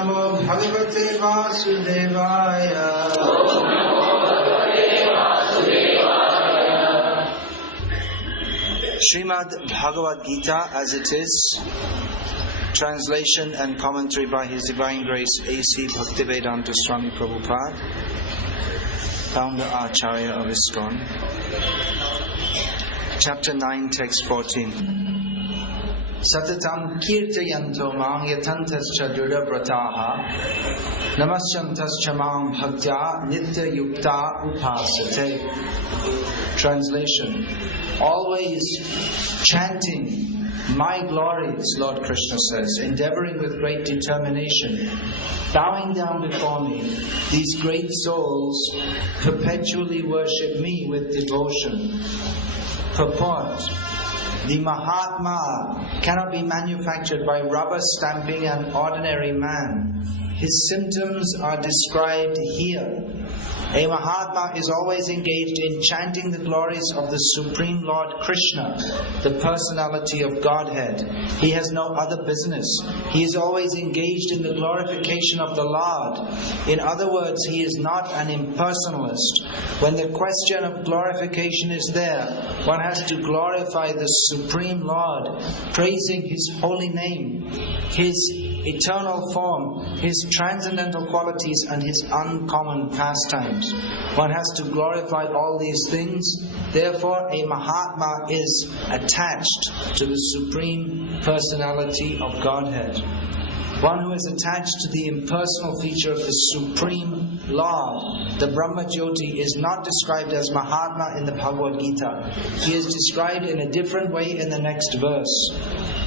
Namo Bhagavate Vasudevaya. Srimad Bhagavad Gita as it is, translation and commentary by His Divine Grace A.C. Bhaktivedanta Swami Prabhupada, founder Acharya of ISKCON. Chapter 9, text 14. Satatam kirtayanto mang yatantascha duravrataha namasyantascha mang bhaktya nitya yukta upasate. Translation: always chanting my glories, Lord Krishna says, endeavoring with great determination, bowing down before me, these great souls perpetually worship me with devotion. Purport: the Mahatma cannot be manufactured by rubber stamping an ordinary man. His symptoms are described here. A Mahatma is always engaged in chanting the glories of the Supreme Lord Krishna, the personality of Godhead. He has no other business. He is always engaged in the glorification of the Lord. In other words, he is not an impersonalist. When the question of glorification is there, one has to glorify the Supreme Lord, praising His holy name, His eternal form, His transcendental qualities, and His uncommon pastimes. One has to glorify all these things. Therefore, a Mahatma is attached to the Supreme Personality of Godhead. One who is attached to the impersonal feature of the Supreme Lord, the Brahma Jyoti, is not described as Mahatma in the Bhagavad Gita. He is described in a different way in the next verse.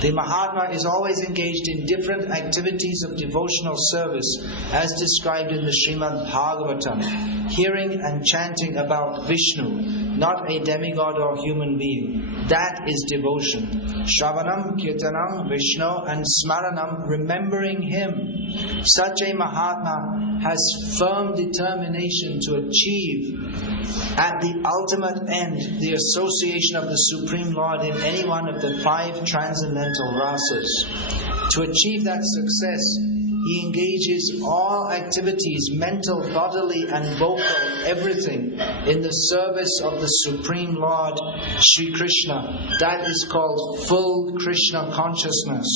The Mahatma is always engaged in different activities of devotional service as described in the Srimad Bhagavatam, hearing and chanting about Vishnu, not a demigod or human being. That is devotion. Shravanam, Kirtanam, Vishnu and Smaranam, remembering Him. Such a Mahatma has firm determination to achieve at the ultimate end the association of the Supreme Lord in any one of the 5 transcendental rasas. To achieve that success, he engages all activities, mental, bodily and vocal, everything, in the service of the Supreme Lord, Sri Krishna. That is called full Krishna consciousness.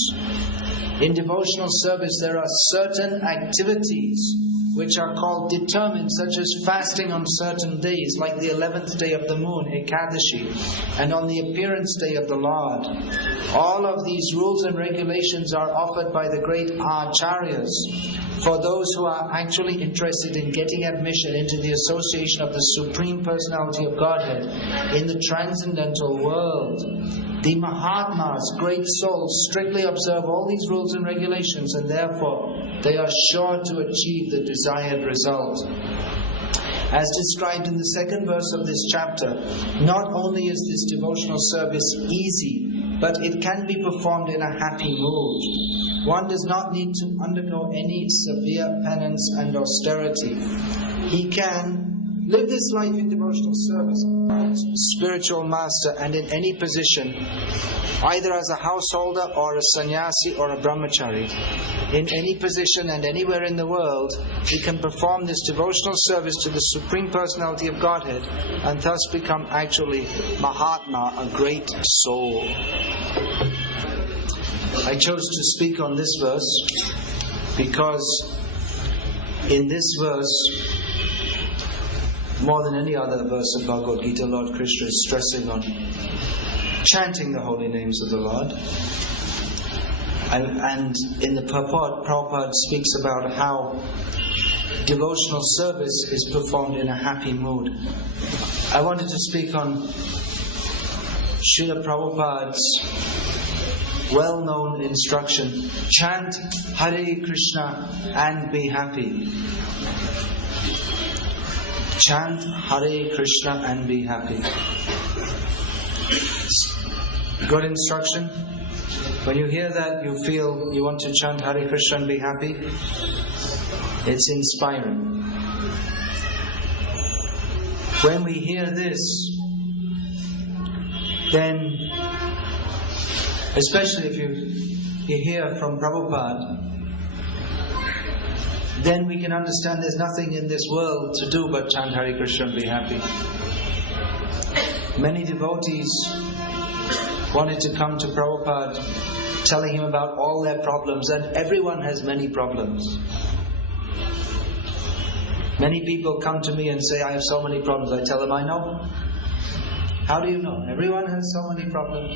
In devotional service, there are certain activities which are called determined, such as fasting on certain days, like the 11th day of the moon, Ekadashi, and on the appearance day of the Lord. All of these rules and regulations are offered by the great Acharyas for those who are actually interested in getting admission into the association of the Supreme Personality of Godhead in the transcendental world. The Mahatmas, great souls, strictly observe all these rules and regulations, and therefore they are sure to achieve the desired result. As described in the second verse of this chapter, not only is this devotional service easy, but it can be performed in a happy mood. One does not need to undergo any severe penance and austerity. He can live this life in devotional service, spiritual master, and in any position, either as a householder or a sannyasi or a brahmachari. In any position and anywhere in the world, he can perform this devotional service to the Supreme Personality of Godhead and thus become actually Mahatma, a great soul. I chose to speak on this verse because in this verse, more than any other verse of Bhagavad Gita, Lord Krishna is stressing on chanting the holy names of the Lord. And in the purport, Prabhupada speaks about how devotional service is performed in a happy mood. I wanted to speak on Srila Prabhupada's well-known instruction: chant Hare Krishna and be happy. Chant Hare Krishna and be happy. Good instruction. When you hear that, you feel you want to chant Hare Krishna and be happy. It's inspiring. When we hear this, then, especially if you hear from Prabhupada, then we can understand there's nothing in this world to do but chant Hare Krishna and be happy. Many devotees wanted to come to Prabhupada, telling him about all their problems, and everyone has many problems. Many people come to me and say, I have so many problems. I tell them, I know. How do you know? Everyone has so many problems.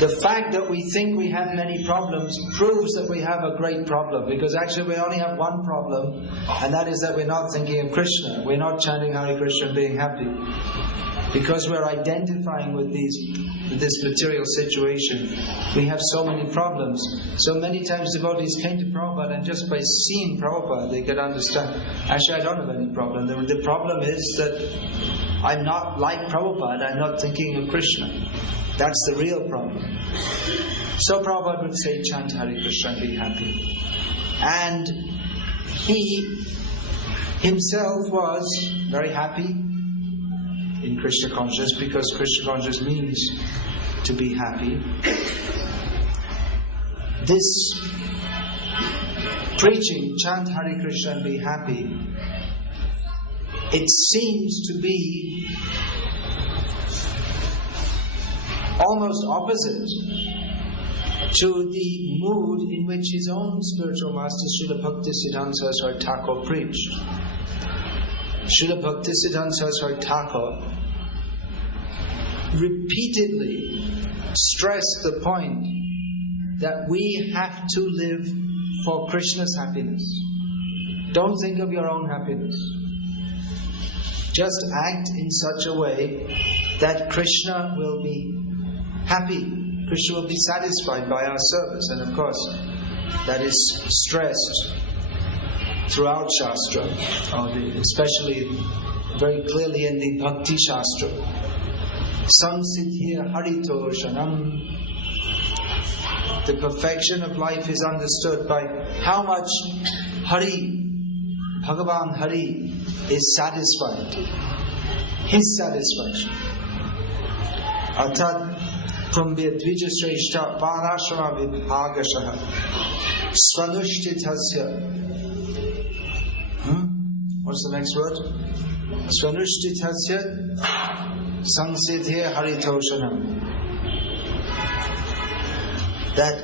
The fact that we think we have many problems proves that we have a great problem, because actually we only have one problem, and that is that we're not thinking of Krishna. We're not chanting Hare Krishna and being happy. Because we're identifying with this material situation, we have so many problems. So many times devotees came to Prabhupada, and just by seeing Prabhupada they could understand, actually I don't have any problem. The problem is that I'm not like Prabhupada, I'm not thinking of Krishna. That's the real problem. So Prabhupada would say, chant Hare Krishna and be happy. And he himself was very happy in Krishna consciousness, because Krishna consciousness means to be happy. This preaching, chant Hare Krishna and be happy, it seems to be almost opposite to the mood in which his own spiritual master Srila Bhaktisiddhanta Saraswati Thakur preached. Srila Bhaktisiddhanta Saraswati Thakur repeatedly stressed the point that we have to live for Krishna's happiness. Don't think of your own happiness. Just act in such a way that Krishna will be happy. Krishna will be satisfied by our service. And of course, that is stressed throughout Shastra, especially very clearly in the Bhakti Shastra. Samsiddhya haritoshanam. The perfection of life is understood by how much Hari, Bhagavan Hari, is satisfied. His satisfaction. Arthat kumbhya dvijashreshta varashrama vibhagashaha svanushthitasya. What's the next word? Svanushthitasya samsiddhya haritoshanam. That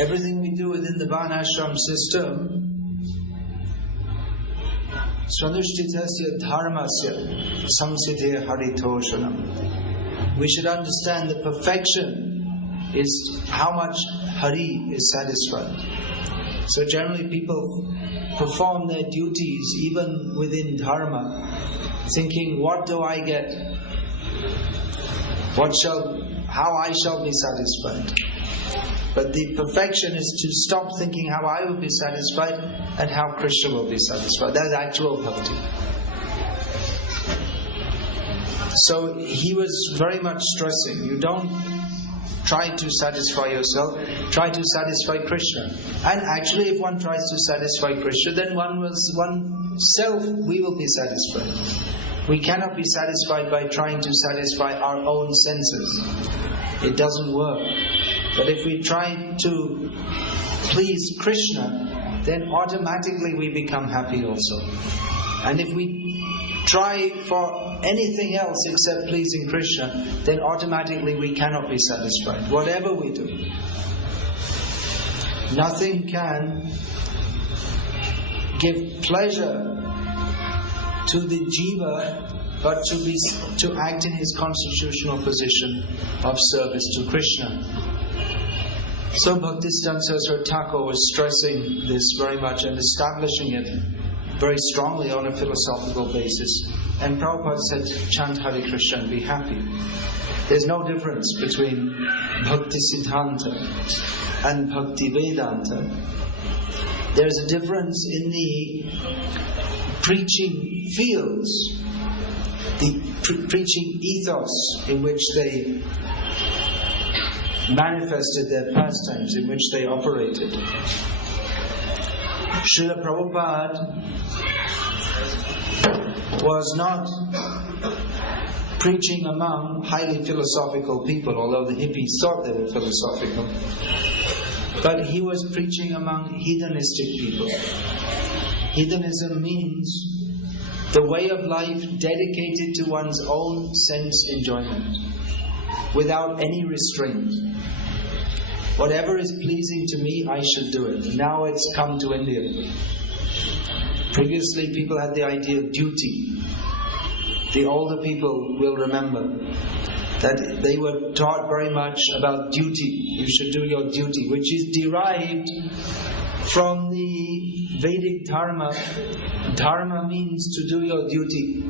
everything we do within the Varnashram system, svanushthitasya dharmasya samsiddhya haritoshanam. We should understand the perfection is how much Hari is satisfied. So generally people perform their duties even within dharma, thinking, what do I get? How I shall be satisfied. But the perfection is to stop thinking how I will be satisfied and how Krishna will be satisfied. That is actual bhakti. So he was very much stressing, you don't try to satisfy yourself, try to satisfy Krishna. And actually if one tries to satisfy Krishna, then oneself, we will be satisfied. We cannot be satisfied by trying to satisfy our own senses. It doesn't work. But if we try to please Krishna, then automatically we become happy also. And if we try for anything else except pleasing Krishna, then automatically we cannot be satisfied, whatever we do. Nothing can give pleasure to the jiva but to act in his constitutional position of service to Krishna. So Bhaktisiddhanta Saraswati Thakur was stressing this very much and establishing it very strongly on a philosophical basis. And Prabhupada said, chant Hare Krishna and be happy. There's no difference between Bhaktisiddhanta and Bhakti Vedanta. There's a difference in the preaching fields, the preaching ethos in which they manifested their pastimes, in which they operated. Srila Prabhupada was not preaching among highly philosophical people, although the hippies thought they were philosophical. But he was preaching among hedonistic people. Hedonism means the way of life dedicated to one's own sense enjoyment, without any restraint. Whatever is pleasing to me, I should do it. Now it's come to India. Previously, people had the idea of duty. The older people will remember that they were taught very much about duty. You should do your duty, which is derived from the Vedic Dharma. Dharma means to do your duty.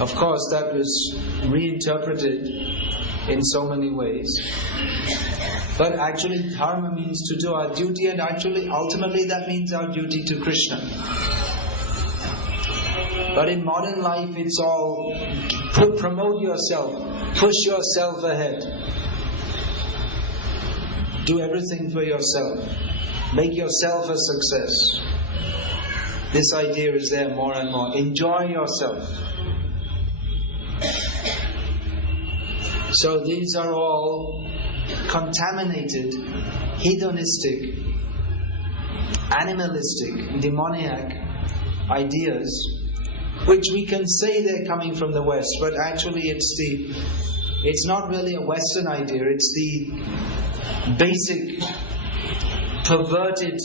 Of course, that was reinterpreted in so many ways. But actually, dharma means to do our duty, and actually, ultimately, that means our duty to Krishna. But in modern life, it's all promote yourself, push yourself ahead, do everything for yourself, make yourself a success. This idea is there more and more. Enjoy yourself. So these are all contaminated, hedonistic, animalistic, demoniac ideas, which we can say they're coming from the West, but actually it's not really a Western idea. It's the basic perverted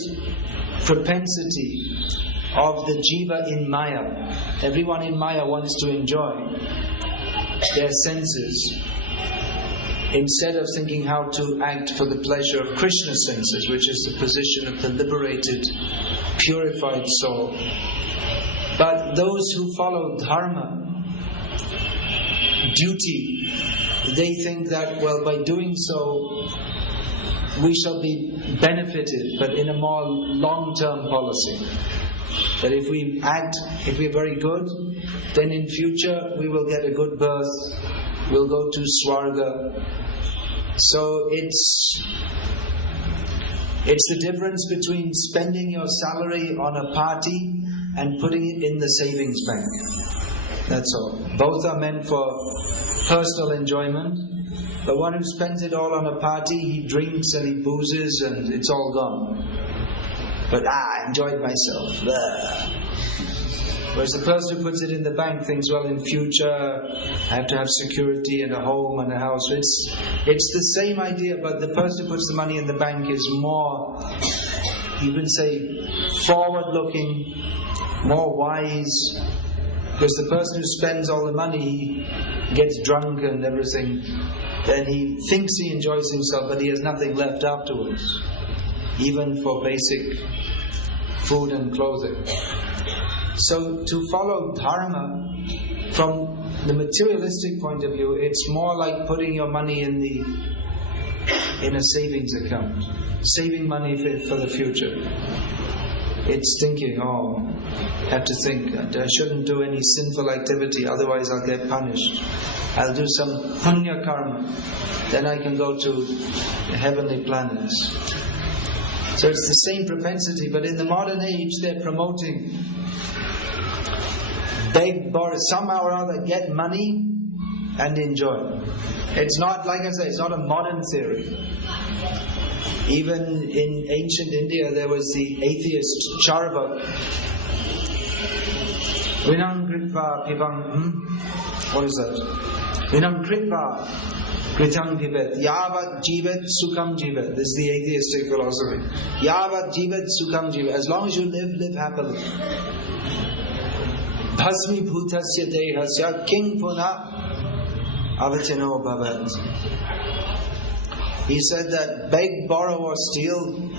propensity of the jiva in Maya. Everyone in Maya wants to enjoy their senses, instead of thinking how to act for the pleasure of Krishna's senses, which is the position of the liberated, purified soul. But those who follow dharma, duty, they think that, well, by doing so, we shall be benefited, but in a more long-term policy. That if we act, if we're very good, then in future we will get a good birth, we'll go to Swarga. So it's the difference between spending your salary on a party and putting it in the savings bank. That's all. Both are meant for personal enjoyment. The one who spends it all on a party, he drinks and he boozes and it's all gone. But I enjoyed myself. Blah. Whereas the person who puts it in the bank thinks, well, in future I have to have security and a home and a house. It's the same idea, but the person who puts the money in the bank is more, you can say, forward-looking, more wise. Because the person who spends all the money gets drunk and everything, then he thinks he enjoys himself, but he has nothing left afterwards, even for basic food and clothing. So to follow dharma from the materialistic point of view, it's more like putting your money in a savings account, saving money for the future. It's thinking, I have to think, I shouldn't do any sinful activity, otherwise I'll get punished. I'll do some punya karma, then I can go to the heavenly planets. So it's the same propensity, but in the modern age they're promoting beg, borrow, somehow or other get money and enjoy. It's not, like I say, it's not a modern theory. Even in ancient India there was the atheist Charvak. Vinam kritva pibam, what is that? Vinam kritva kritam pibet, yavat jivet sukam jivet. This is the atheistic philosophy. Yavat jivet sukam jivet. As long as you live happily. Bhasmi bhutasya dehasya king puna avatino bhavat. He said that beg, borrow or steal,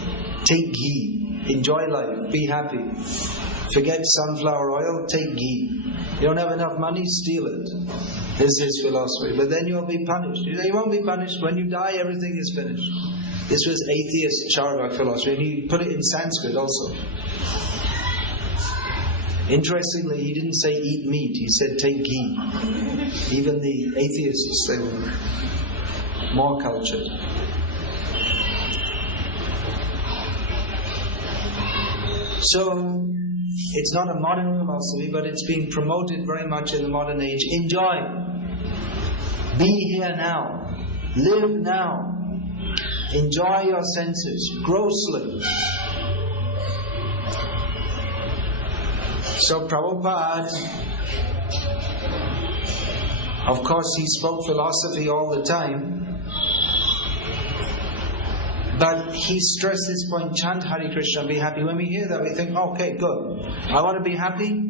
take ghee, enjoy life, be happy. Forget sunflower oil, take ghee. You don't have enough money, steal it. This is his philosophy. But then you'll be punished. You won't be punished. When you die, everything is finished. This was atheist Charvak philosophy, and he put it in Sanskrit also. Interestingly, he didn't say eat meat, he said take ghee. Even the atheists, they were more cultured. So, it's not a modern philosophy, but it's being promoted very much in the modern age. Enjoy. Be here now. Live now. enjoy your senses grossly. So Prabhupada, of course, he spoke philosophy all the time, but he stressed this point: chant Hare Krishna, be happy. When we hear that, we think, okay, good. I want to be happy.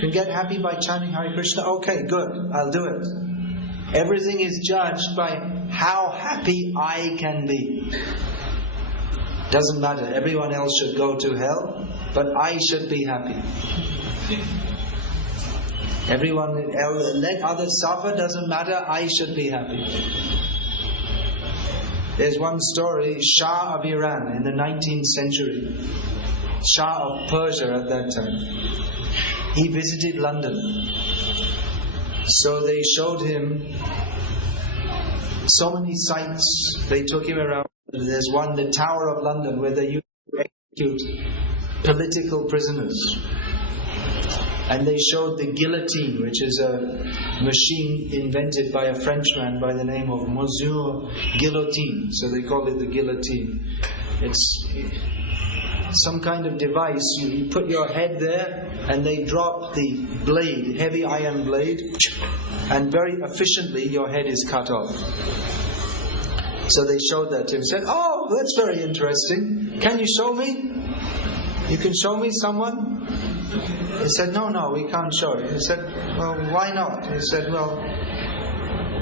Can get happy by chanting Hare Krishna. Okay, good. I'll do it. Everything is judged by how happy I can be. Doesn't matter. Everyone else should go to hell, but I should be happy. Everyone else, let others suffer, doesn't matter, I should be happy. There's one story, Shah of Iran in the 19th century, Shah of Persia at that time. He visited London. So they showed him so many sights. They took him around. There's one, the Tower of London, where they used to execute political prisoners. And they showed the guillotine, which is a machine invented by a Frenchman by the name of Monsieur Guillotine. So they call it the guillotine. It's some kind of device. You put your head there and they drop the blade, heavy iron blade, and very efficiently your head is cut off. So they showed that to him. Said, "Oh, that's very interesting. Can you show me? You can show me someone?" He said, no, we can't show you. He said, well, why not? He said, well,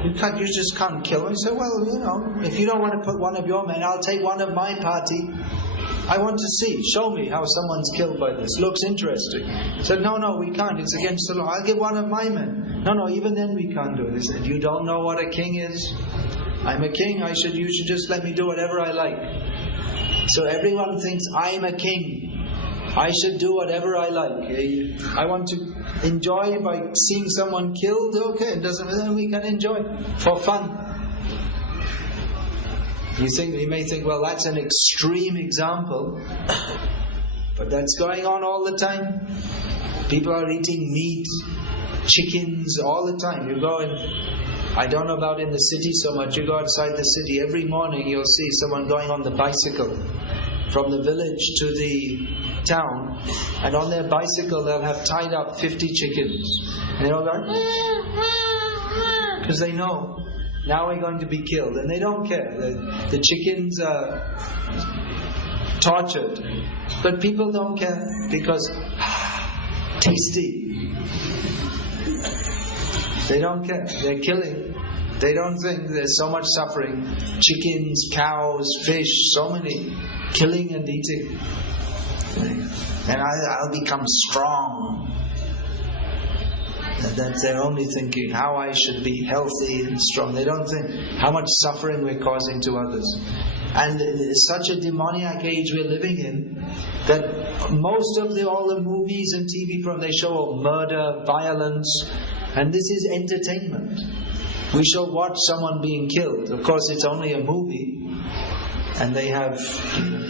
you just can't kill him. He said, well, if you don't want to put one of your men, I'll take one of my party. I want to see. Show me how someone's killed by this. Looks interesting. He said, no, we can't. It's against the law. I'll give one of my men. No, even then we can't do it. He said, you don't know what a king is? I'm a king. You should just let me do whatever I like. So everyone thinks I'm a king. I should do whatever I like. I want to enjoy by seeing someone killed. Okay, it doesn't matter. We can enjoy for fun. You may think, well, that's an extreme example, but that's going on all the time. People are eating meat, chickens all the time. You go and I don't know about in the city so much. You go outside the city every morning, you'll see someone going on the bicycle from the village to the town, and on their bicycle they'll have tied up 50 chickens, and they'll go because they know now we're going to be killed, and they don't care. The chickens are tortured, but people don't care because tasty. They don't care. They're killing. They don't think there's so much suffering. Chickens, cows, fish, so many. Killing and eating. And I'll become strong. That they're only thinking how I should be healthy and strong. They don't think how much suffering we're causing to others. And it's such a demoniac age we're living in that most of all the movies and TV programs, they show murder, violence, and this is entertainment. We shall watch someone being killed. Of course, it's only a movie, and they have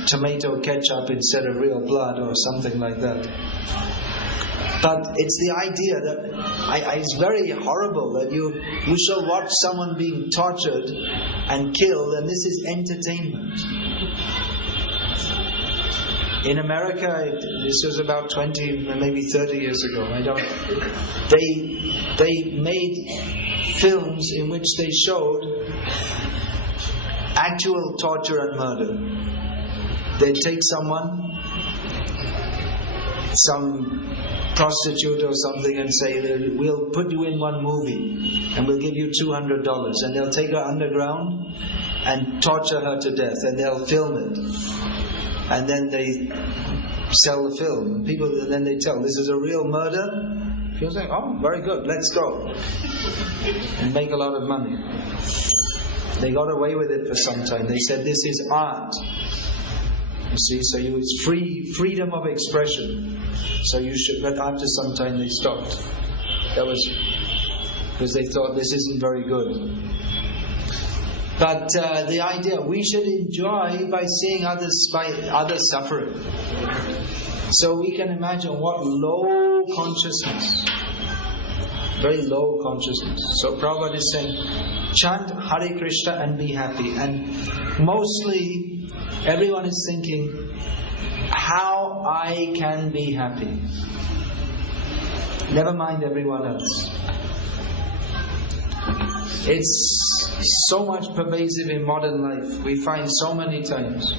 tomato ketchup instead of real blood or something like that. But it's the idea that it's very horrible that you shall watch someone being tortured and killed, and this is entertainment. In America, this was about 20, maybe 30 years ago. They made films in which they showed actual torture and murder. They'd take some prostitute or something, and say, we'll put you in one movie and we'll give you $200, and they'll take her underground and torture her to death, and they'll film it, and then they sell the film. And then they tell, this is a real murder. People say, oh, very good, let's go, and make a lot of money. They got away with it for some time. They said, this is art. You see, so it's freedom of expression. So you should, but after some time they stopped. That was because they thought this isn't very good. But the idea, we should enjoy by seeing others suffering. So we can imagine what low consciousness very low consciousness. So Prabhupada is saying, chant Hare Krishna and be happy. And mostly everyone is thinking, how I can be happy. Never mind everyone else. It's so much pervasive in modern life. We find so many times.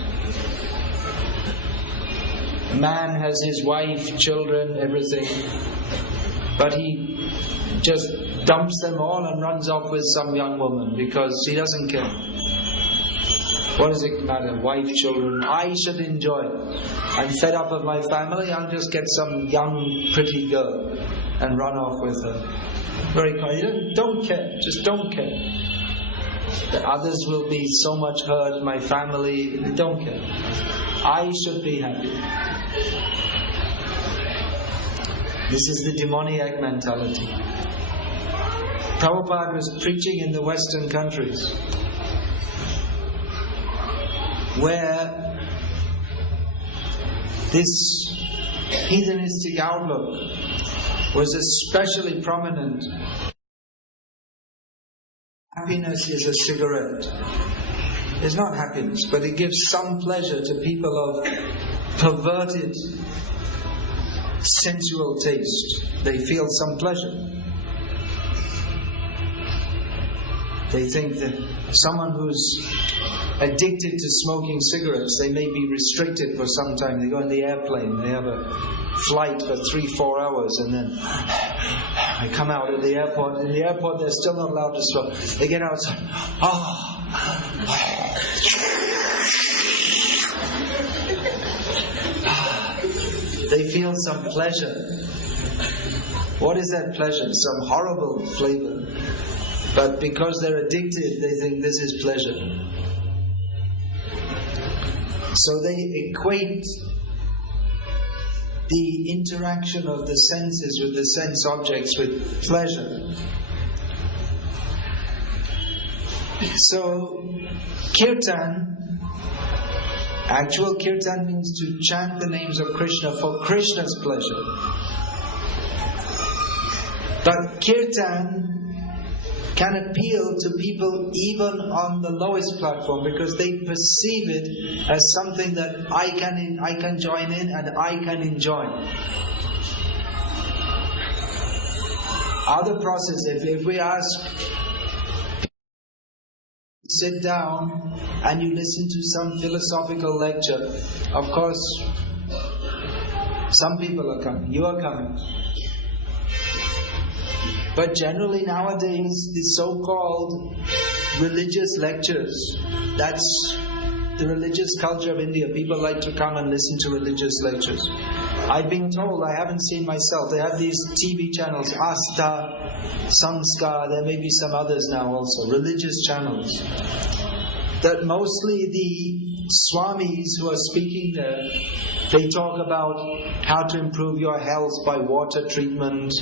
A man has his wife, children, everything, but he just dumps them all and runs off with some young woman because he doesn't care. What does it matter? Wife, children, I should enjoy. I'm fed up of my family, I'll just get some young, pretty girl and run off with her. Very kind. Don't care. Just don't care. The others will be so much hurt, my family, don't care. I should be happy. This is the demoniac mentality. Prabhupada was preaching in the Western countries where this heathenistic outlook was especially prominent. Happiness is a cigarette. It's not happiness, but it gives some pleasure to people of perverted sensual taste. They feel some pleasure. They think that someone who's addicted to smoking cigarettes, they may be restricted for some time. They go in the airplane, they have a flight for 3-4 hours, and then they come out at the airport. In the airport, they're still not allowed to smoke. They get outside. They feel some pleasure. What is that pleasure? Some horrible flavor. But because they're addicted, they think this is pleasure. So they equate the interaction of the senses with the sense objects with pleasure. So, kirtan, actual kirtan means to chant the names of Krishna for Krishna's pleasure. But kirtan can appeal to people even on the lowest platform because they perceive it as something that I can join in and I can enjoy. Other process, if we ask, sit down and you listen to some philosophical lecture, of course, some people are coming, you are coming. But generally nowadays, the so-called religious lectures, that's the religious culture of India. People like to come and listen to religious lectures. I've been told, I haven't seen myself, they have these TV channels, Asta, Samskar, there may be some others now also, religious channels, that mostly the swamis who are speaking there, they talk about how to improve your health by water treatment,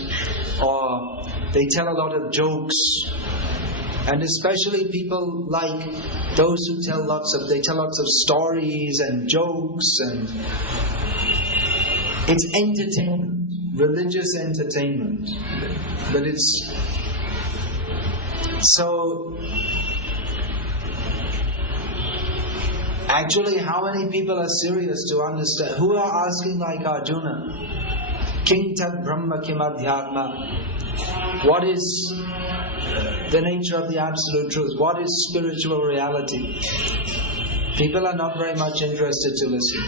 or they tell a lot of jokes, and especially people like those who tell lots of stories and jokes, and it's entertainment, religious entertainment. But it's so. Actually, how many people are serious to understand? Who are asking like Arjuna? King Tat Brahma Kim Adhyatma. What is the nature of the absolute truth? What is spiritual reality? People are not very much interested to listen.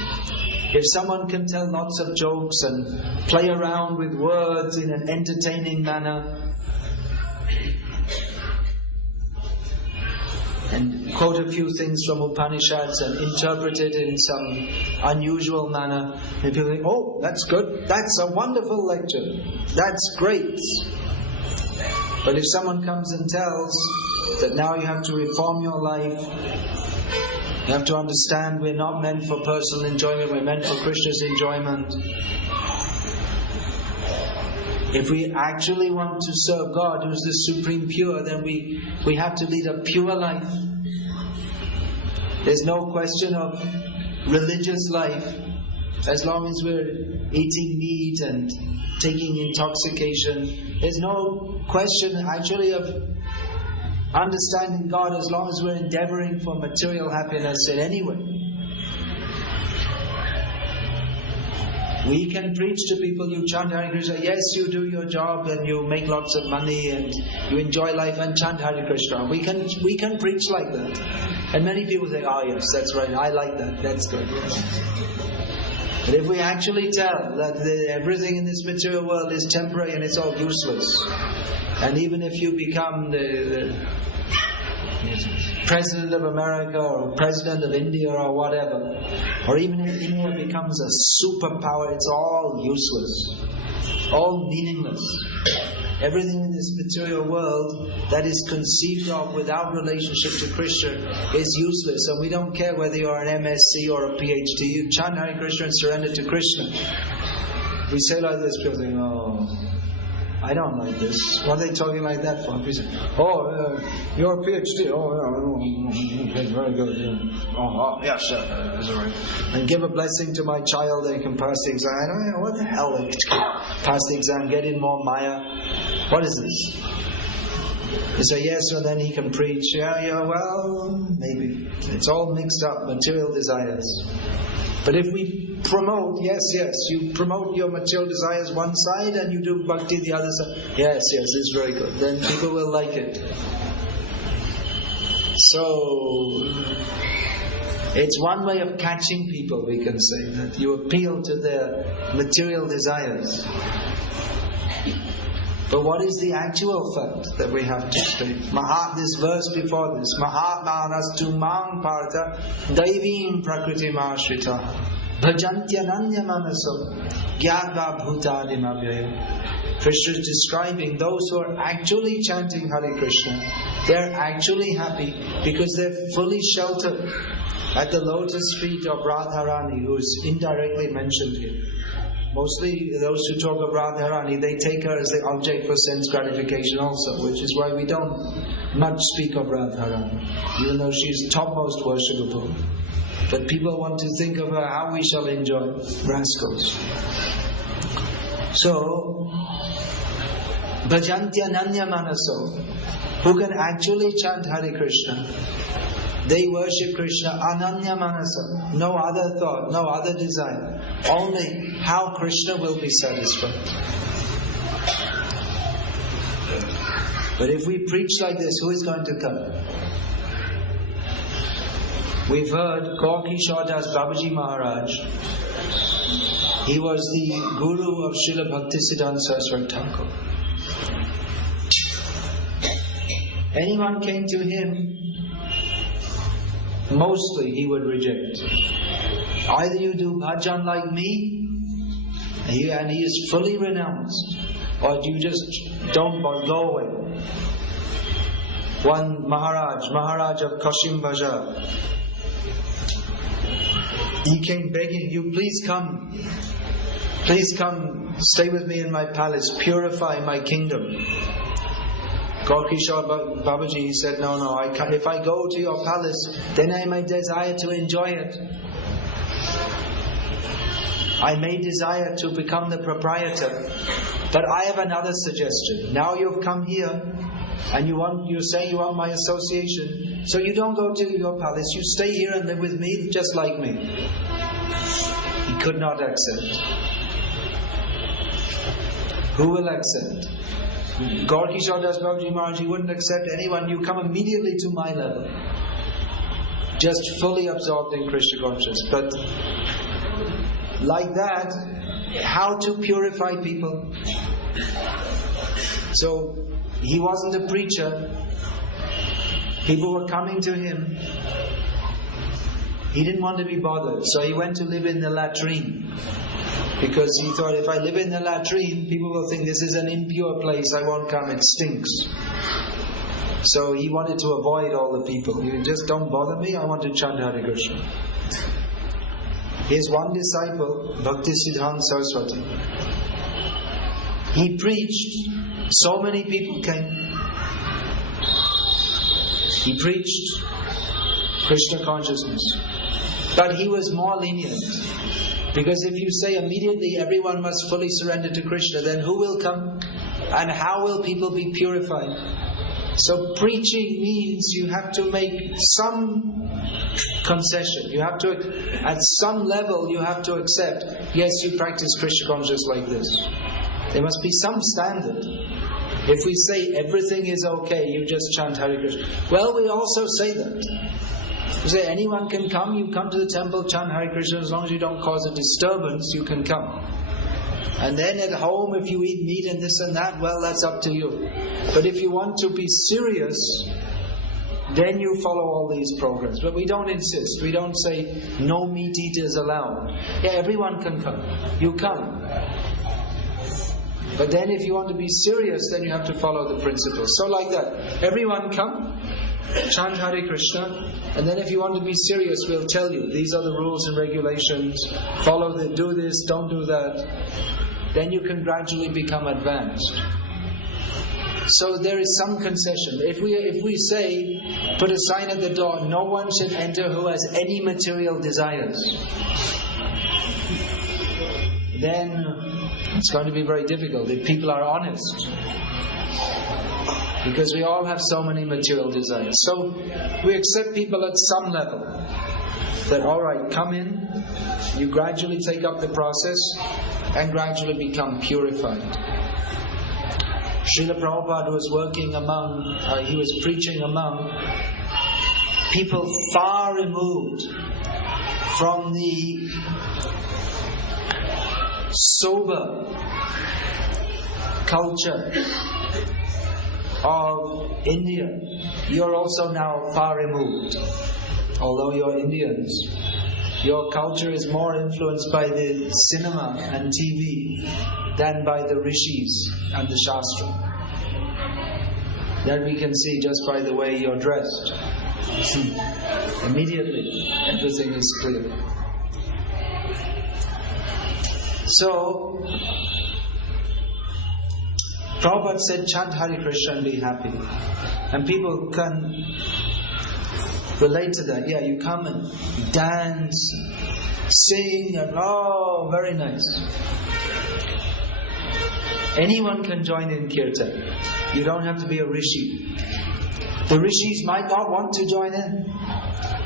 If someone can tell lots of jokes and play around with words in an entertaining manner, and quote a few things from Upanishads and interpret it in some unusual manner, and people think, oh, that's good, that's a wonderful lecture, that's great. But if someone comes and tells that now you have to reform your life, you have to understand we're not meant for personal enjoyment, we're meant for Krishna's enjoyment. If we actually want to serve God, who is the supreme pure, then we have to lead a pure life. There's no question of religious life as long as we're eating meat and taking intoxication. There's no question actually of understanding God as long as we're endeavoring for material happiness in any way. We can preach to people, you chant Hare Krishna, yes, you do your job and you make lots of money and you enjoy life and chant Hare Krishna. We can preach like that. And many people say, oh yes, that's right, I like that, that's good. But if we actually tell that everything in this material world is temporary and it's all useless, and even if you become the President of America or President of India or whatever, or even if India becomes a superpower, it's all useless, all meaningless. Everything in this material world that is conceived of without relationship to Krishna is useless, and we don't care whether you're an MSc or a PhD. You chant Hare Krishna and surrender to Krishna. If we say like this, people think, oh, I don't like this. What are they talking like that for? We say, oh, you're a PhD. Oh, okay, very good. Yeah. Oh, yes, sir. That's all right. And give a blessing to my child, they can pass the exam. I don't know, what the hell? They pass the exam, get in more Maya. What is this? They say, yes, so then he can preach. Yeah, well, maybe. It's all mixed up, material desires. But if we promote, yes, you promote your material desires one side and you do bhakti the other side. Yes, this is very good. Then people will like it. So, it's one way of catching people, we can say, that you appeal to their material desires. But what is the actual fact that we have to state? This verse before this, Mahatmanastu mang partha daivim prakriti ma'ashrita bhajantyananya manaso gyatva bhutadim avyaya. Krishna is describing those who are actually chanting Hare Krishna. They're actually happy because they're fully sheltered at the lotus feet of Radharani, who is indirectly mentioned here. Mostly those who talk of Radharani, they take her as the object for sense gratification also, which is why we don't much speak of Radharani, even though she is topmost worshipable. But people want to think of her how we shall enjoy, rascals. So, Bhajantya Nanya Manaso, who can actually chant Hare Krishna, they worship Krishna Ananya Manasa, no other thought, no other desire, only how Krishna will be satisfied. But if we preach like this, who is going to come? We've heard Gaur-Kishore Das Babaji Maharaj. He was the guru of Srila Bhaktisiddhanta Saraswati Thakur. Anyone came to him, mostly he would reject. Either you do bhajan like me, and he is fully renounced, or you just don't go away. One Maharaj of Kashim Bajar, he came begging, you please come, stay with me in my palace, purify my kingdom. Gaur-Kishore Babaji, he said, no, if I go to your palace, then I may desire to enjoy it. I may desire to become the proprietor. But I have another suggestion. Now you've come here, and you're saying you want my association, so you don't go to your palace, you stay here and live with me, just like me. He could not accept. Who will accept? Gaur-Kishore Das Babaji Maharaj, he wouldn't accept anyone. You come immediately to my level, just fully absorbed in Krishna consciousness. But like that, how to purify people? So he wasn't a preacher. People were coming to him. He didn't want to be bothered, so he went to live in the latrine. Because he thought, if I live in the latrine, people will think this is an impure place, I won't come, it stinks. So he wanted to avoid all the people. You just don't bother me, I want to chant Hare Krishna. His one disciple, Bhaktisiddhanta Saraswati, he preached, so many people came. He preached Krishna consciousness. But he was more lenient. Because if you say immediately everyone must fully surrender to Krishna, then who will come? And how will people be purified? So preaching means you have to make some concession. You have to, at some level, you have to accept, yes, you practice Krishna consciousness like this. There must be some standard. If we say everything is okay, you just chant Hare Krishna. Well, we also say that. We say anyone can come, you come to the temple, chant Hare Krishna, as long as you don't cause a disturbance, you can come. And then at home, if you eat meat and this and that, well, that's up to you. But if you want to be serious, then you follow all these programs. But we don't insist. We don't say, no meat eaters allowed. Yeah, everyone can come. You come. But then if you want to be serious, then you have to follow the principles. So like that. Everyone come, chant Hare Krishna, and then if you want to be serious, we'll tell you, these are the rules and regulations, follow the, do this, don't do that. Then you can gradually become advanced. So there is some concession. If we say, put a sign at the door, no one should enter who has any material desires, then it's going to be very difficult if people are honest. Because we all have so many material desires. So we accept people at some level. That alright, come in, you gradually take up the process and gradually become purified. Srila Prabhupada was working among, he was preaching among people far removed from the sober culture of India. You're also now far removed. Although you're Indians, your culture is more influenced by the cinema and TV than by the rishis and the shastra. That we can see just by the way you're dressed. Immediately, everything is clear. So, Prabhupada said, chant Hare Krishna and be happy. And people can relate to that. Yeah, you come and dance, sing, and oh, very nice. Anyone can join in kirtan. You don't have to be a rishi. The rishis might not want to join in.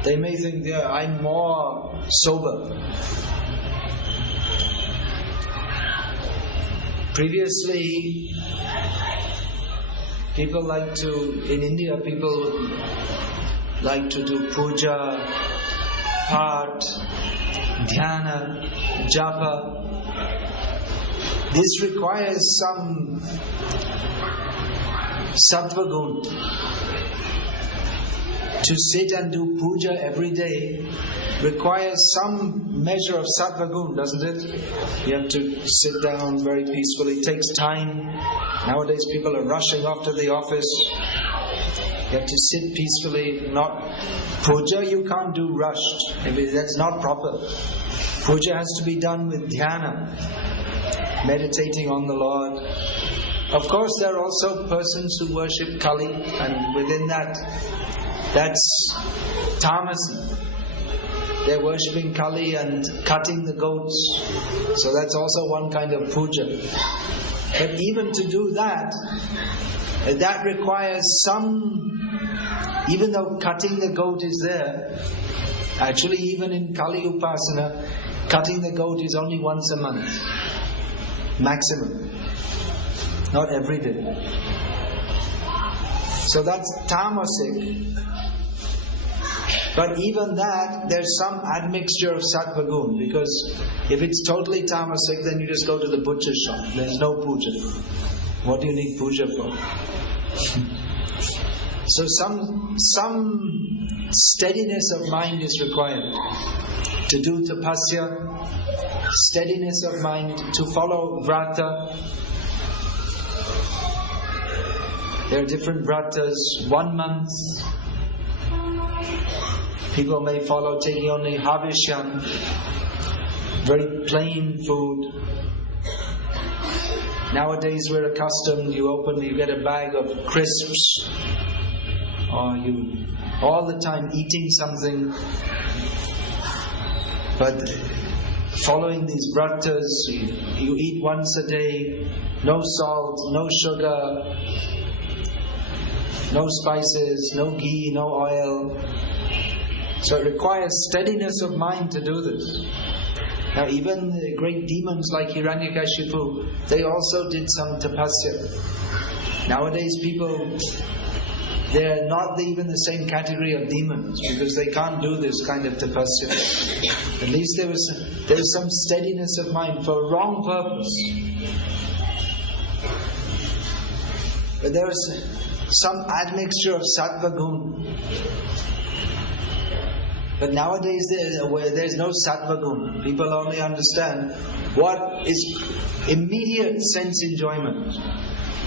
They may think, yeah, I'm more sober. Previously, people like to, in India, people like to do puja, part, dhyana, japa. This requires some sattva gun. To sit and do puja every day requires some measure of sattva gun, doesn't it? You have to sit down very peacefully. It takes time. Nowadays people are rushing off to the office. You have to sit peacefully. Not puja you can't do rushed. That's not proper. Puja has to be done with dhyana, meditating on the Lord. Of course, there are also persons who worship Kali, and within that, that's tamasi. They're worshipping Kali and cutting the goats. So that's also one kind of puja. But even to do that, that requires some, even though cutting the goat is there, actually even in Kali Upasana, cutting the goat is only once a month. Maximum. Not every day. So that's tamasic. But even that, there's some admixture of sattva gun, because if it's totally tamasic, then you just go to the butcher shop. There's no puja. What do you need puja for? So some steadiness of mind is required to do tapasya, steadiness of mind to follow vrata. There are different vratas. 1 month. People may follow taking only havishyan, very plain food. Nowadays we're accustomed, you get a bag of crisps, or you all the time eating something. But following these vratas. You eat once a day, no salt, no sugar, no spices, no ghee, no oil. So it requires steadiness of mind to do this. Now even the great demons like Hiranyakashipu, they also did some tapasya. Nowadays people, they're not even the same category of demons because they can't do this kind of tapasya. At least there was some steadiness of mind for a wrong purpose. But there was some admixture of sattva gun. But nowadays there's no sattva gun. People only understand what is immediate sense enjoyment.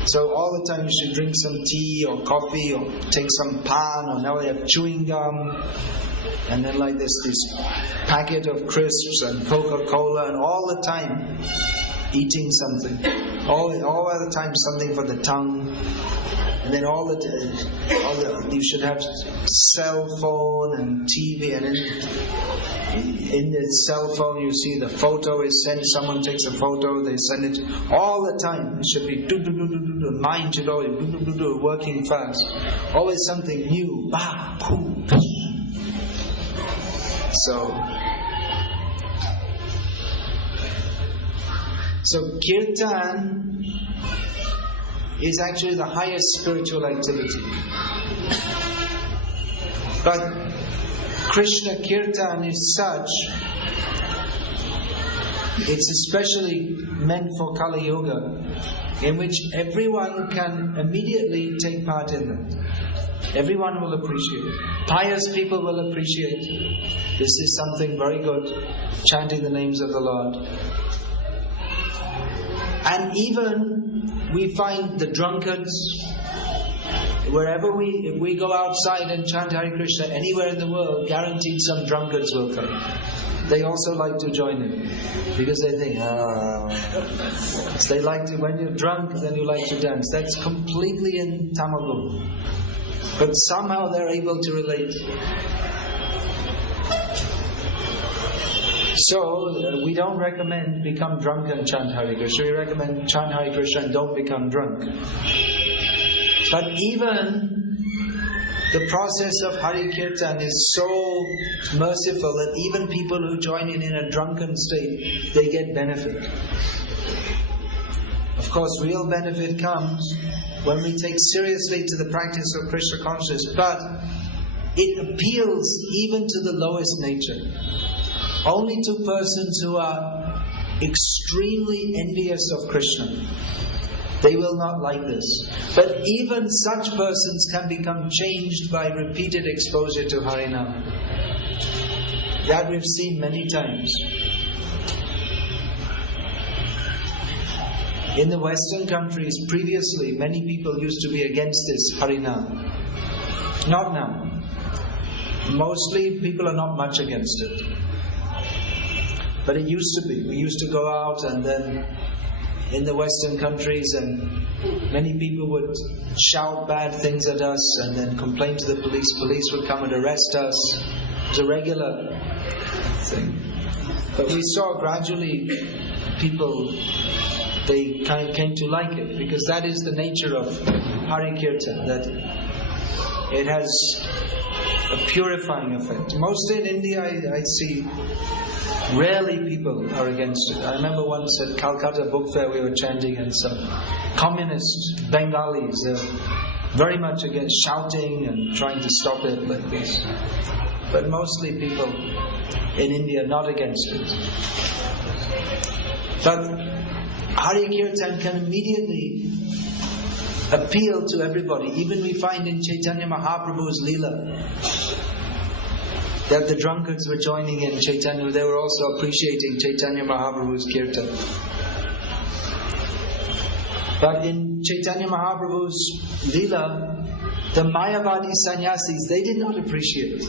So all the time you should drink some tea or coffee or take some pan, or now they have chewing gum, and then like this packet of crisps and Coca-Cola, and all the time eating something. All the time something for the tongue. And then you should have cell phone and TV, and in the cell phone you see the photo is sent, someone takes a photo, they send it all the time. It should be mind should always working fast. Always something new. So kirtan is actually the highest spiritual activity. But Krishna Kirtan is such, it's especially meant for Kali Yuga, in which everyone can immediately take part in them. Everyone will appreciate it. Pious people will appreciate it. This is something very good, chanting the names of the Lord. And even we find the drunkards, if we go outside and chant Hare Krishna anywhere in the world, guaranteed some drunkards will come. They also like to join in because they think, they like to, when you're drunk, then you like to dance. That's completely in Tamagun. But somehow they're able to relate. So, we don't recommend become drunk and chant Hare Krishna. We recommend chant Hare Krishna and don't become drunk. But even the process of Hare Kirtan is so merciful that even people who join in a drunken state, they get benefit. Of course, real benefit comes when we take seriously to the practice of Krishna consciousness, but it appeals even to the lowest nature. Only to persons who are extremely envious of Krishna, they will not like this. But even such persons can become changed by repeated exposure to Harinam. That we've seen many times. In the Western countries, previously, many people used to be against this Harinam. Not now. Mostly people are not much against it. But it used to be. We used to go out and then in the Western countries, and many people would shout bad things at us and then complain to the police. Police would come and arrest us. It was a regular thing. But we saw gradually people, they came to like it, because that is the nature of Hare Kirtan, that it has a purifying effect. Mostly in India, I see rarely people are against it. I remember once at Calcutta Book Fair we were chanting, and some communist Bengalis very much against, shouting and trying to stop it like this. But mostly people in India not against it. But Hare Kirtan can immediately appeal to everybody. Even we find in Chaitanya Mahaprabhu's Leela that the drunkards were joining in Chaitanya. They were also appreciating Chaitanya Mahaprabhu's Kirtan. But in Chaitanya Mahaprabhu's Leela, the Mayavadi sannyasis, they did not appreciate.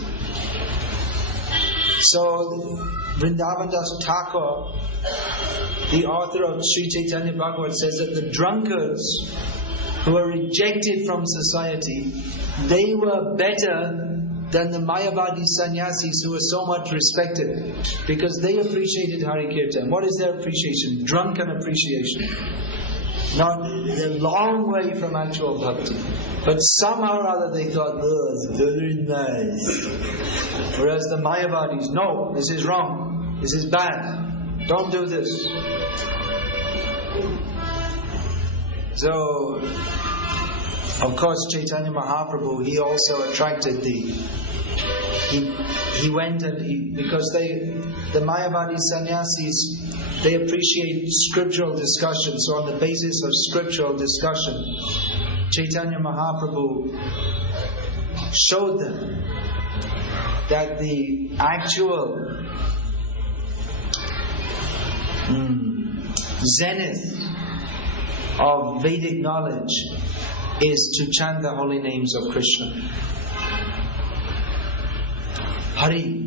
So Vrindavan Das Thakur, the author of Sri Chaitanya Bhagavat, says that the drunkards who were rejected from society, they were better than the Mayavadi sannyasis who were so much respected because they appreciated Hari Kirtan. What is their appreciation? Drunken appreciation. Not a long way from actual bhakti. But somehow or other they thought, oh, it's very nice. Whereas the Mayavadis, no, this is wrong. This is bad. Don't do this. So, of course, Chaitanya Mahaprabhu, he also attracted he went and because the Mayavadi sannyasis, they appreciate scriptural discussion. So on the basis of scriptural discussion, Chaitanya Mahaprabhu showed them that the actual zenith of Vedic knowledge is to chant the holy names of Krishna. Hari.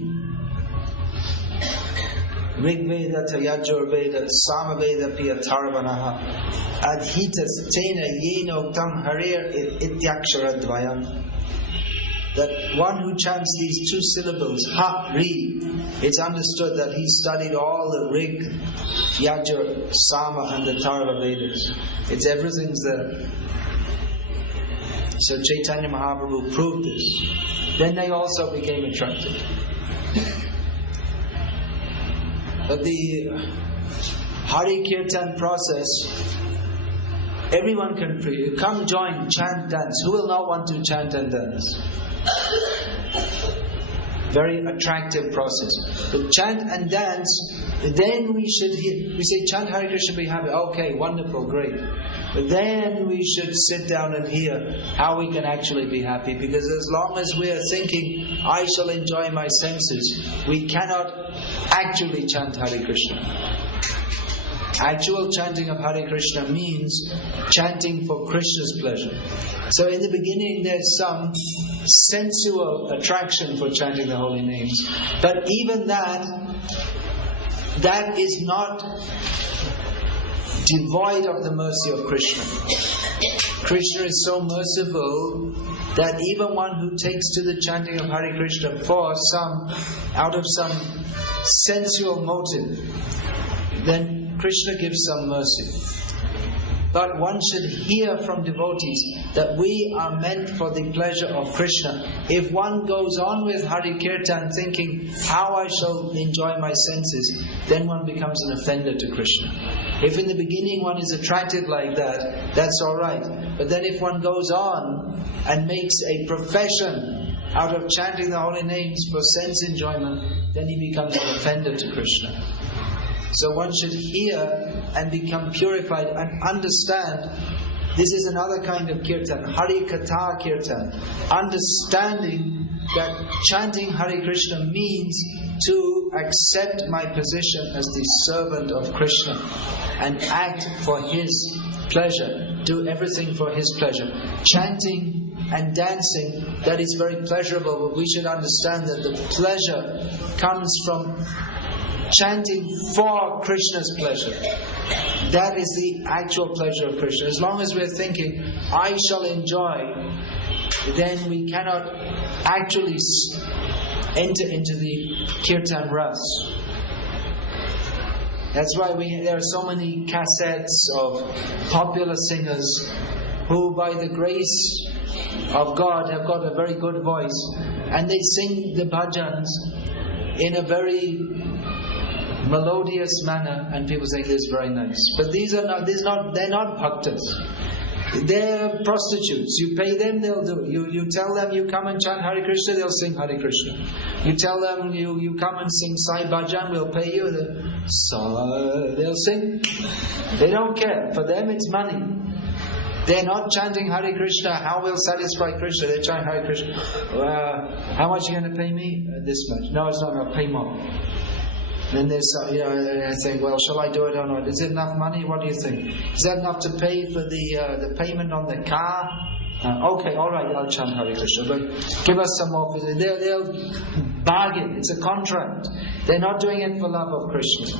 Rig Veda to Yajur Veda, Sama Veda Pia Tarvanaha, Adhitas Tena Yeno Tam Harir Ityakshara Dvayam. That one who chants these two syllables, Ha-ri, it's understood that he studied all the Rig, Yajur, Sama and the Tarva Vedas. It's everything's there. So Chaitanya Mahaprabhu proved this. Then they also became attracted. But the Hari Kirtan process, everyone can come join, chant, dance. Who will not want to chant and dance? Very attractive process. But chant and dance, then we say chant Hare Krishna, be happy. Okay, wonderful, great. But then we should sit down and hear how we can actually be happy. Because as long as we are thinking, I shall enjoy my senses, we cannot actually chant Hare Krishna. Actual chanting of Hare Krishna means chanting for Krishna's pleasure. So in the beginning there's some sensual attraction for chanting the holy names. But even that is not devoid of the mercy of Krishna. Krishna is so merciful that even one who takes to the chanting of Hare Krishna out of some sensual motive, then Krishna gives some mercy. But one should hear from devotees that we are meant for the pleasure of Krishna. If one goes on with Hari Kirtan thinking how I shall enjoy my senses, then one becomes an offender to Krishna. If in the beginning one is attracted like that, that's alright. But then if one goes on and makes a profession out of chanting the holy names for sense enjoyment, then he becomes an offender to Krishna. So one should hear and become purified and understand this is another kind of kirtan, Hari Katha Kirtan. Understanding that chanting Hare Krishna means to accept my position as the servant of Krishna and act for His pleasure, do everything for His pleasure. Chanting and dancing, that is very pleasurable, but we should understand that the pleasure comes from chanting for Krishna's pleasure. That is the actual pleasure of Krishna. As long as we're thinking, I shall enjoy, then we cannot actually enter into the Kirtan Ras. That's why there are so many cassettes of popular singers who by the grace of God have got a very good voice, and they sing the bhajans in a very melodious manner, and people think this is very nice. But they're not bhaktas. They're prostitutes. You pay them, they'll do it. You tell them you come and chant Hare Krishna, they'll sing Hare Krishna. You tell them you come and sing Sai Bhajan, we'll pay you. They'll sing. They don't care. For them it's money. They're not chanting Hare Krishna, how will satisfy Krishna. They're chanting Hare Krishna. How much are you going to pay me? This much. No, it's not. I'll pay more. Then there's I think, well, shall I do it or not? Is it enough money? What do you think? Is that enough to pay for the payment on the car? Okay, all right, I'll chant Hare Krishna, but give us some more. They'll bargain. It's a contract. They're not doing it for love of Krishna.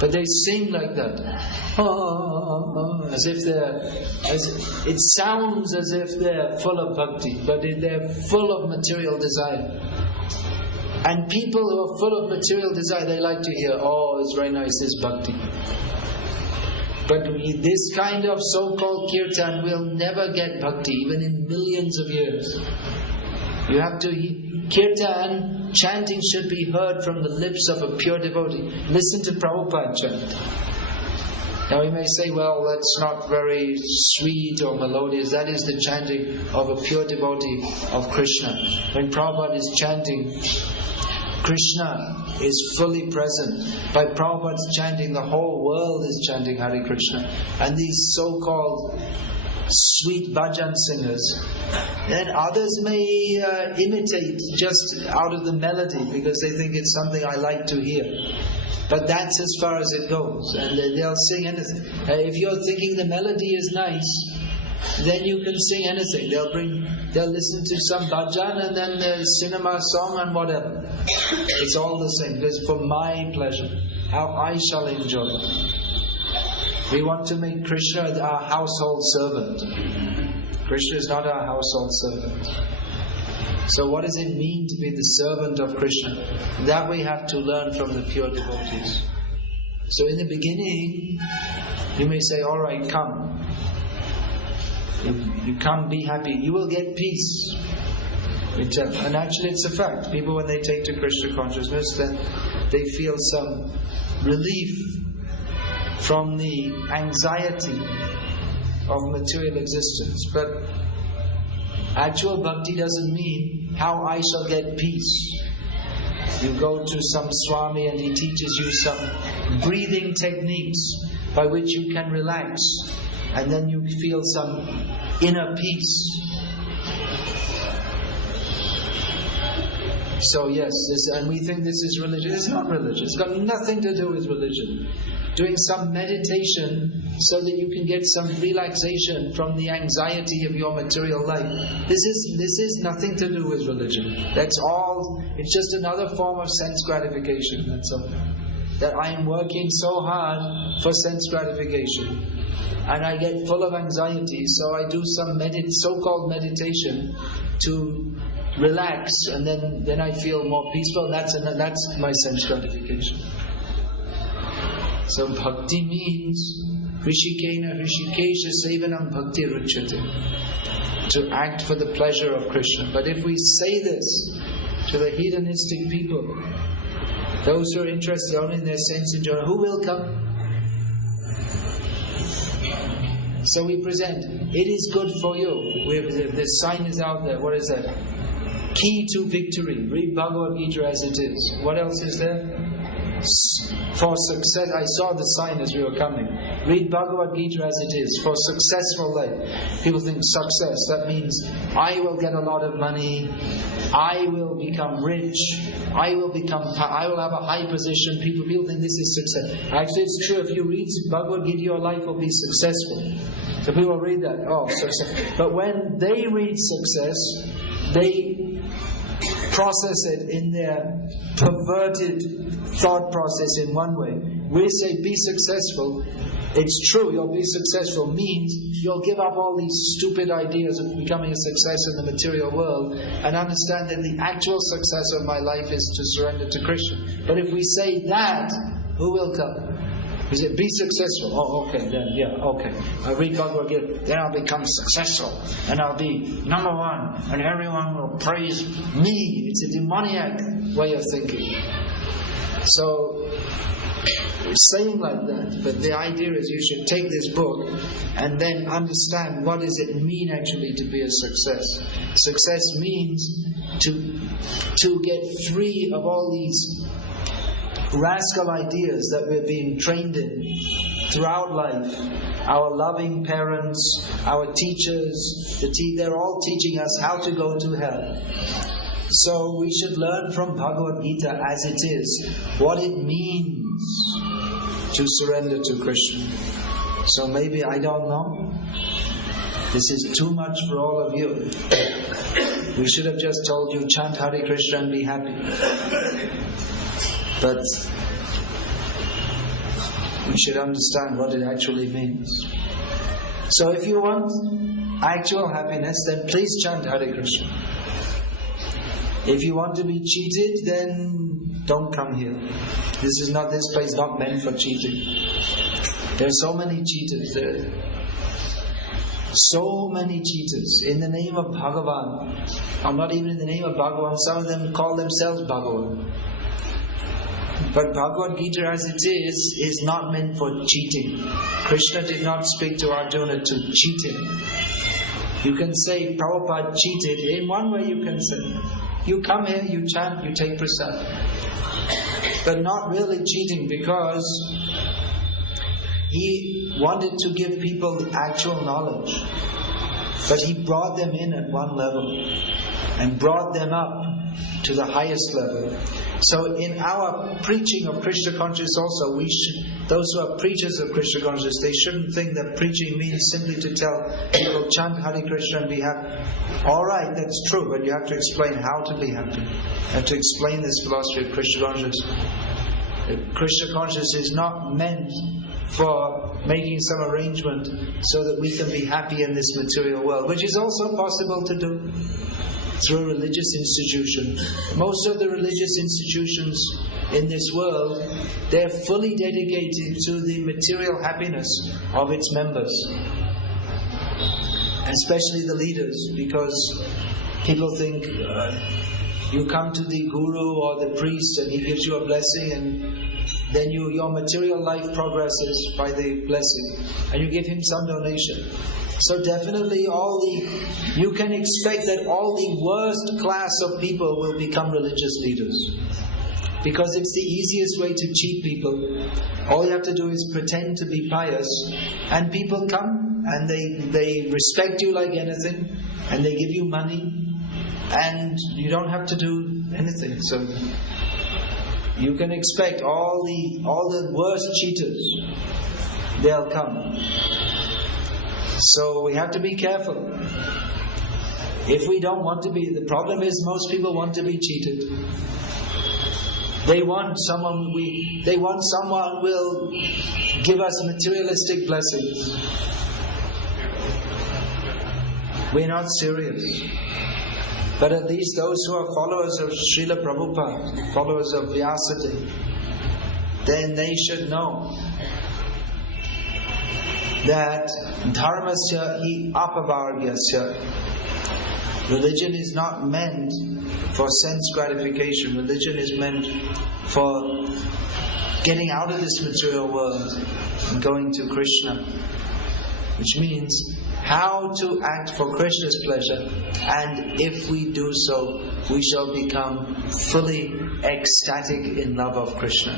But they sing like that, as if it sounds as if they're full of bhakti, but they're full of material desire. And people who are full of material desire, they like to hear, oh, it's very nice, this bhakti. But this kind of so-called kirtan will never get bhakti, even in millions of years. You have to kirtan, chanting should be heard from the lips of a pure devotee. Listen to Prabhupada chant. Now we may say, well, that's not very sweet or melodious. That is the chanting of a pure devotee of Krishna. When Prabhupada is chanting, Krishna is fully present. By Prabhupada's chanting, the whole world is chanting Hare Krishna. And these so-called sweet bhajan singers, then others may imitate just out of the melody because they think it's something I like to hear. But that's as far as it goes, and they'll sing anything. If you're thinking the melody is nice, then you can sing anything. They'll listen to some bhajan and then the cinema song and whatever. It's all the same, because for my pleasure, how I shall enjoy. We want to make Krishna our household servant. Krishna is not our household servant. So what does it mean to be the servant of Krishna? That we have to learn from the pure devotees. So in the beginning, you may say, all right, come. You come, be happy. You will get peace. And actually it's a fact. People, when they take to Krishna consciousness, then they feel some relief from the anxiety of material existence. But actual bhakti doesn't mean how I shall get peace. You go to some Swami and he teaches you some breathing techniques by which you can relax, and then you feel some inner peace. So yes, and we think this is religion. It's not religion. It's got nothing to do with religion. Doing some meditation so that you can get some relaxation from the anxiety of your material life. This is nothing to do with religion. That's all. It's just another form of sense gratification. That's all. That I am working so hard for sense gratification, and I get full of anxiety, so I do some so-called meditation to relax, and then I feel more peaceful. That's my sense gratification. So bhakti means Hrishikesha Sevanam Bhakti Ruchyate, to act for the pleasure of Krishna. But if we say this to the hedonistic people, those who are interested only in their sense enjoyment, who will come? So we present, it is good for you. The sign is out there. What is that? Key to victory. Read Bhagavad Gita as it is. What else is there? For success. I saw the sign as we were coming. Read Bhagavad Gita as it is. For successful life. People think success, that means I will get a lot of money, I will become rich, I will have a high position. People think this is success. Actually it's true. If you read Bhagavad Gita, your life will be successful. So people read that, oh, success. But when they read success, they process it in their perverted thought process in one way. We say be successful. It's true, you'll be successful means you'll give up all these stupid ideas of becoming a success in the material world and understand that the actual success of my life is to surrender to Krishna. But if we say that, who will come? We say, be successful. Oh, okay, then, yeah, okay. I read Bhagavad Gita, then I'll become successful, and I'll be number one, and everyone will praise me. It's a demoniac way of thinking. So, we're saying like that, but the idea is you should take this book and then understand what does it mean actually to be a success. Success means to get free of all these rascal ideas that we're being trained in throughout life. Our loving parents, our teachers, they're all teaching us how to go to hell. So we should learn from Bhagavad Gita as it is, what it means to surrender to Krishna. So maybe, I don't know, this is too much for all of you. We should have just told you, chant Hare Krishna and be happy. But we should understand what it actually means. So if you want actual happiness, then please chant Hare Krishna. If you want to be cheated, then don't come here. This place is not meant for cheating. There are so many cheaters there. So many cheaters in the name of Bhagavan, or not even in the name of Bhagavan. Some of them call themselves Bhagavan. But Bhagavad Gita as it is not meant for cheating. Krishna did not speak to Arjuna to cheat him. You can say Prabhupada cheated. In one way you can say, you come here, you chant, you take prasad. But not really cheating, because he wanted to give people actual knowledge. But he brought them in at one level and brought them up to the highest level. So in our preaching of Krishna consciousness also, those who are preachers of Krishna consciousness, they shouldn't think that preaching means simply to tell people chant Hare Krishna and be happy. Alright, that's true, but you have to explain how to be happy. You have to explain this philosophy of Krishna consciousness. Krishna consciousness is not meant for making some arrangement so that we can be happy in this material world, which is also possible to do through a religious institution. Most of the religious institutions in this world, they're fully dedicated to the material happiness of its members, especially the leaders, because people think you come to the guru or the priest and he gives you a blessing, and then your material life progresses by the blessing, and you give him some donation. So definitely you can expect that all the worst class of people will become religious leaders, because it's the easiest way to cheat people. All you have to do is pretend to be pious, and people come and they respect you like anything, and they give you money, and you don't have to do anything. So you can expect all the worst cheaters, they'll come. So we have to be careful. If we don't want to be, the problem is most people want to be cheated. They want someone who will give us materialistic blessings. We're not serious. But at least those who are followers of Srila Prabhupada, followers of Vyasadeva, then they should know that dharmasya hi apavargyasya. Religion is not meant for sense gratification. Religion is meant for getting out of this material world and going to Krishna, which means how to act for Krishna's pleasure, and if we do so, we shall become fully ecstatic in love of Krishna.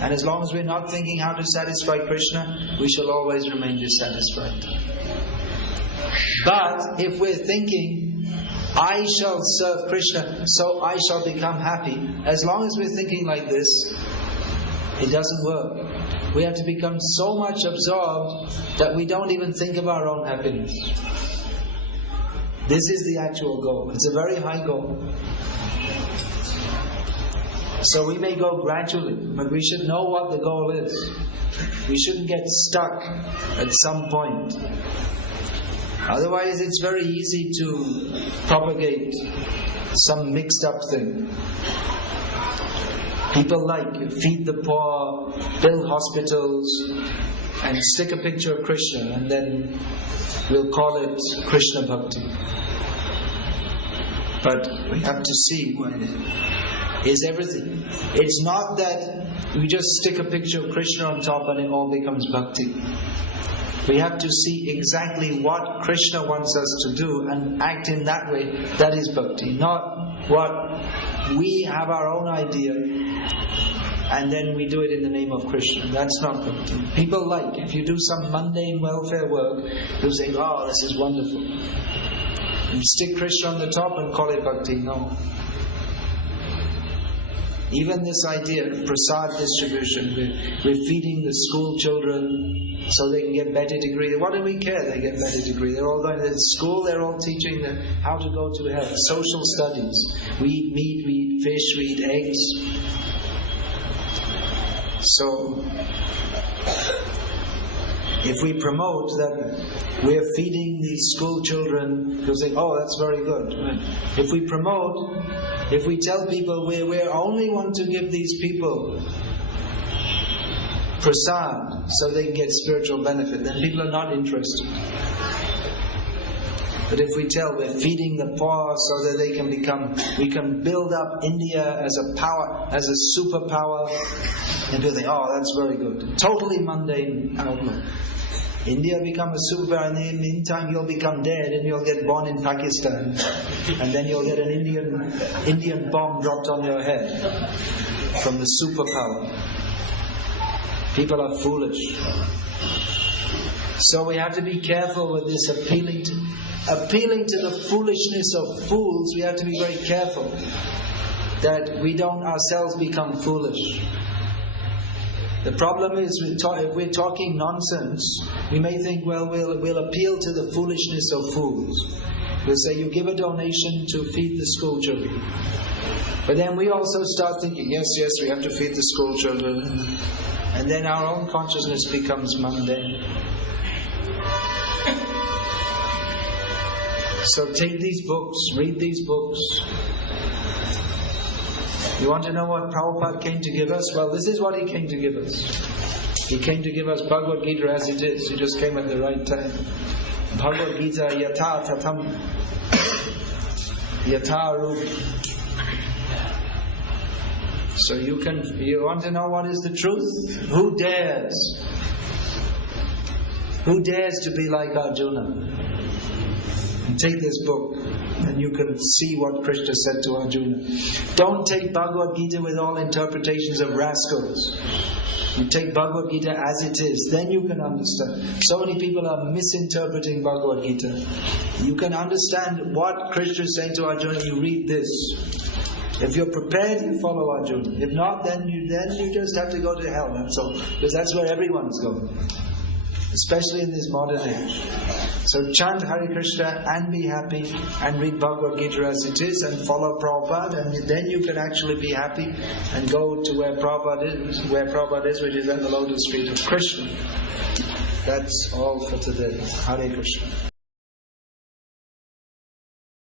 And as long as we're not thinking how to satisfy Krishna, we shall always remain dissatisfied. But if we're thinking, I shall serve Krishna, so I shall become happy, as long as we're thinking like this, it doesn't work. We have to become so much absorbed that we don't even think of our own happiness. This is the actual goal. It's a very high goal. So we may go gradually, but we should know what the goal is. We shouldn't get stuck at some point. Otherwise it's very easy to propagate some mixed up thing. People feed the poor, build hospitals, and stick a picture of Krishna, and then we'll call it Krishna Bhakti. But we have to see what is everything. It's not that we just stick a picture of Krishna on top and it all becomes Bhakti. We have to see exactly what Krishna wants us to do and act in that way. That is Bhakti, not what we have our own idea and then we do it in the name of Krishna. That's not Bhakti. People if you do some mundane welfare work, they'll say, oh, this is wonderful. And stick Krishna on the top and call it Bhakti. No. Even this idea of prasad distribution, we're feeding the school children so they can get better degree. What do we care? They get better degree. They're all going to school, they're all teaching them how to go to health. Social studies. We eat meat, we eat fish, we eat eggs. So, if we promote that we're feeding these school children, they'll say, oh, that's very good. If we tell people we only want to give these people prasad so they can get spiritual benefit, then people are not interested. But if we tell we're feeding the poor so that we can build up India as a power, as a superpower, and people think, oh, that's very good. Totally mundane outlook. India become a superpower, and in the meantime you'll become dead and you'll get born in Pakistan, and then you'll get an Indian bomb dropped on your head from the superpower. People are foolish. So we have to be careful with this appealing to the foolishness of fools. We have to be very careful that we don't ourselves become foolish. The problem is, if we're talking nonsense, we may think, well, we'll appeal to the foolishness of fools. We'll say, you give a donation to feed the school children. But then we also start thinking, yes, we have to feed the school children. And then our own consciousness becomes mundane. So take these books, read these books. You want to know what Prabhupada came to give us? Well, this is what he came to give us. He came to give us Bhagavad Gita as it is. He just came at the right time. Bhagavad Gita yatha tatham yatha rup. So you want to know what is the truth? Who dares? Who dares to be like Arjuna? And take this book and you can see what Krishna said to Arjuna. Don't take Bhagavad Gita with all interpretations of rascals. You take Bhagavad Gita as it is, then you can understand. So many people are misinterpreting Bhagavad Gita. You can understand what Krishna is saying to Arjuna. You read this. If you're prepared, you follow Arjuna. If not, then you just have to go to hell. That's all. Because that's where everyone's going. Especially in this modern age. So chant Hare Krishna and be happy and read Bhagavad Gita as it is and follow Prabhupada, and then you can actually be happy and go to where Prabhupada is, which is at the lotus feet of Krishna. That's all for today. Hare Krishna.